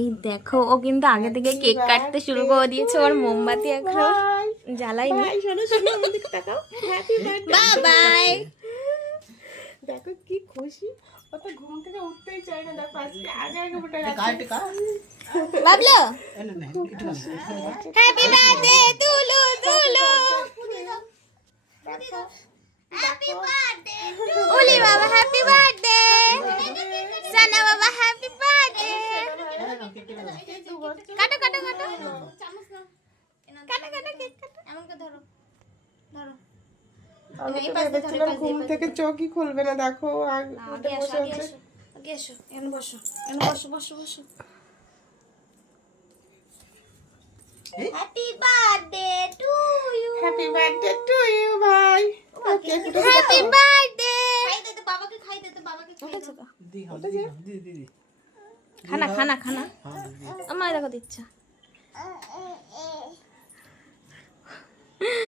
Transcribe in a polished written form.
এই দেখো ও কিন্তু আগে থেকে কেক কাটতে শুরু করে দিয়েছে, ওর মোমবাতি এখনো জ্বালাইনি। বাই। দেখো কি খুশি, ও তো ঘুম থেকে উঠতেই চায় না। দেখো আজকে আগে আগে উঠে গেছে। Bablu happy birthday Tulu Tulu. Happy birthday উলি বাবা, হ্যাপি বার্থডে সানা বাবা, হ্যাপি বার্থডে। কাটো কাটো কাটো কাটো কাটো কেক কাটো। এমনকে ধরো ধরো। আমি তো ভেবেছিলাম ঘুম থেকে চোখই খুলবে না। দেখো আগে এসো আগে এসো আগে এসো, এখানে বসো এখানে বসো বসো বসো। Happy birthday to you. Happy birthday to you ভাই। Happy birthday. খাই দে তো বাবাকে, খাই দে তো বাবাকে, খাই দে। খানা খানা খানা আমার দেখো দিচ্ছা।